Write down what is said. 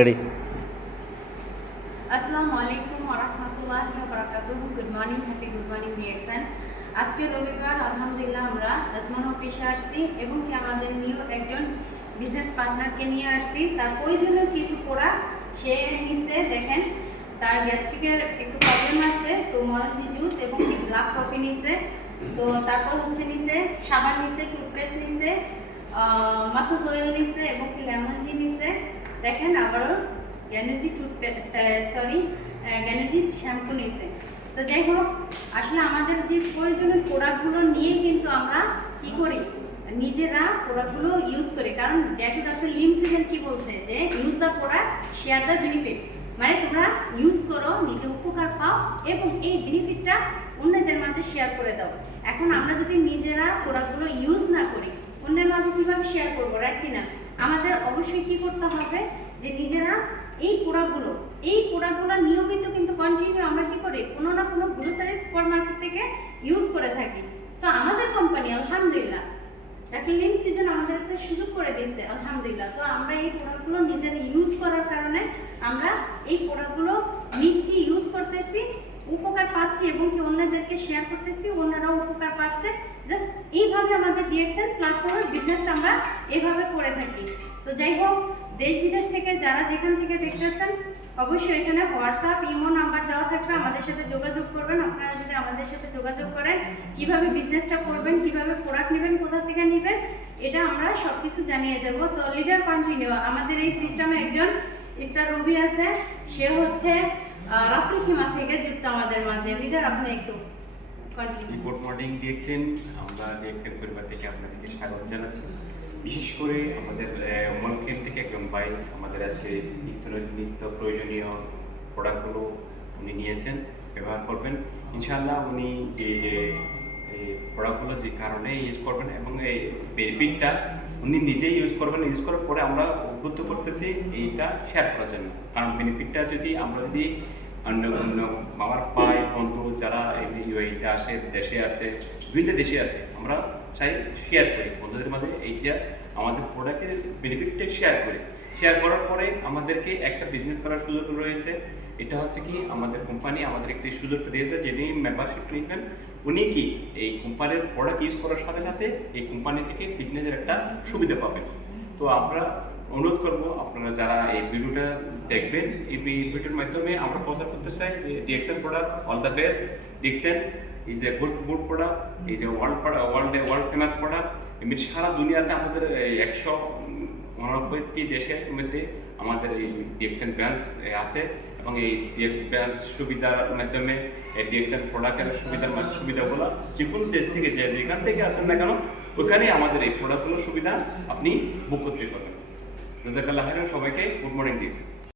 Ready. আসসালামু আলাইকুম ওয়া রাহমাতুল্লাহি ওয়া বারাকাতুহু। Good morning, happy good morning DXN. আজকে রবিবার, আলহামদুলিল্লাহ আমরা আজমান অফিসে আসছি এবং কি আমাদের নিউ একজন বিজনেস পার্টনারকে নিয়ে আসছি। তার প্রয়োজনীয় কিছু প্রোডাক্ট সে নিচে দেখেন, তার গ্যাস্ট্রিকের একটু প্রবলেম আছে, তো মরঞ্জি জুস এবং কি ব্ল্যাক কফি নিছে। তো তারপর হচ্ছে নিচে সাবান নিছে, টুথপেস্ট নিছে, মাসাজ অয়েল নিছে এবং কি লেমন জি নিছে। দেখেন আবারও গ্যানেজি টুথপেস্ট গ্যানেজি শ্যাম্পু নিছে। তো যাই হোক, আসলে আমাদের যে প্রয়োজনীয় প্রোডাক্টগুলো নিয়ে কিন্তু আমরা কি করি, নিজেরা প্রোডাক্টগুলো ইউজ করি। কারণ ডক্টর লিম সিজন কি বলছে যে use the product share the benefit, মানে তোমরা ইউজ করো, নিজে উপকার পাও এবং এই বেনিফিটটা অন্যদের মাঝে শেয়ার করে দাও। এখন আমরা যদি নিজেরা প্রোডাক্টগুলো ইউজ না করি, অন্যের মাঝে কীভাবে শেয়ার করবো, রাইট কিনা? আমাদের অবশ্যই কি করতে হবে যে নিজেরা এই প্রোডাক্টগুলো নিয়মিত কিন্তু কন্টিনিউ আমরা কি করি, কোনো না কোনো গ্রোসারি সুপার মার্কেট থেকে ইউজ করে থাকি। তো আমাদের কোম্পানি আলহামদুলিল্লাহ একটা লিম সিজন আমাদের একটা সুযোগ করে দিয়েছে আলহামদুলিল্লাহ। তো আমরা এই প্রোডাক্টগুলো নিজেরা ইউজ করার কারণে আমরা এই প্রোডাক্টগুলো নিচ্ছি, ইউজ করতেছি, উপকার পাচ্ছি এবং কি অন্যদেরকে শেয়ার করতেছি, অন্যরাও উপকার পাচ্ছে। জাস্ট এইভাবে আমাদের ডিএক্সএন প্ল্যাটফর্মের বিজনেসটা আমরা এইভাবে করে থাকি। তো যাই হোক, দেশ বিদেশ থেকে যারা যেখান থেকে দেখতেছেন, অবশ্যই এখানে হোয়াটসঅ্যাপ ইমো নাম্বার দেওয়া থাকবে, আমাদের সাথে যোগাযোগ করবেন। আপনারা যদি আমাদের সাথে যোগাযোগ করেন, কিভাবে বিজনেসটা করবেন, কিভাবে প্রোডাক্ট নেবেন, কোথা থেকে নেবেন, এটা আমরা সব কিছু জানিয়ে দেবো। তো লিডার কন্টিনিউ আমাদের এই সিস্টেমে একজন স্টার রবি আছে, সে হচ্ছে রাসেল খিমা থেকে যুক্ত আমাদের মাঝে। লিডার আপনি একটু কন্টিনিউ। গুড মর্নিং ডিএক্সএন, আমরা ডিএক্সএন পরিবার থেকে আপনাদেরকে স্বাগত জানাচ্ছি। বিশেষ করে আমাদের মলকেন থেকে একজন ভাই আমাদের আজকে নিত্য প্রয়োজনীয় প্রোডাক্টগুলো উনি নিয়েছেন, ব্যবহার করবেন ইনশাআল্লাহ। উনি যে প্রোডাক্টগুলো যে কারণে ইউজ করবেন এবং এই বেনিফিটটা উনি নিজেই ইউজ করবেন, ইউজ করার পরে আমরা উদ্বুদ্ধ করতেছি এইটা শেয়ার করার জন্য। কারণ বেনিফিটটা যদি আমরা যদি অন্য আমার পাই বন্ধু যারা এইটা আসে, দেশে আছে, বিভিন্ন দেশে আছে, আমরা চাই শেয়ার করি বন্ধুদের মাঝে, এইটা আমাদের প্রোডাক্টের বেনিফিটটা শেয়ার করার পরে আমাদেরকে একটা বিজনেস করার সুযোগ রয়েছে। এটা হচ্ছে কি, আমাদের কোম্পানি আমাদের একটি সুযোগ দিয়েছে, যিনি মেম্বারশিপ নিবেন উনি কি এই কোম্পানির প্রোডাক্ট ইউজ করার সাথে সাথে এই কোম্পানি থেকে বিজনেসের একটা সুবিধা পাবেন। তো আমরা অনুরোধ করবো আপনারা যারা এই ভিডিওটা দেখবেন, এই ভিডিওর মাধ্যমে আমরা প্রচার করতে চাই যে DXN product all the best. DXN is a good product, is a world famous product. এমনি সারা দুনিয়াতে আমাদের 189টি দেশের মধ্যে আমাদের এই ডিএক্সএন ব্রাঞ্চ আছে এবং এই ব্রাঞ্চ সুবিধার মাধ্যমে ডিএক্সএন প্রোডাক্টের সুবিধাগুলো যে কোনো দেশ থেকে যেখান থেকে আসেন না কেন, ওখানেই আমাদের এই প্রোডাক্টগুলোর সুবিধা আপনি বুক করতে পারবেন। জাযাকাল্লাহ খাইরান, সবাইকে গুড মর্নিং ডিএক্সএন।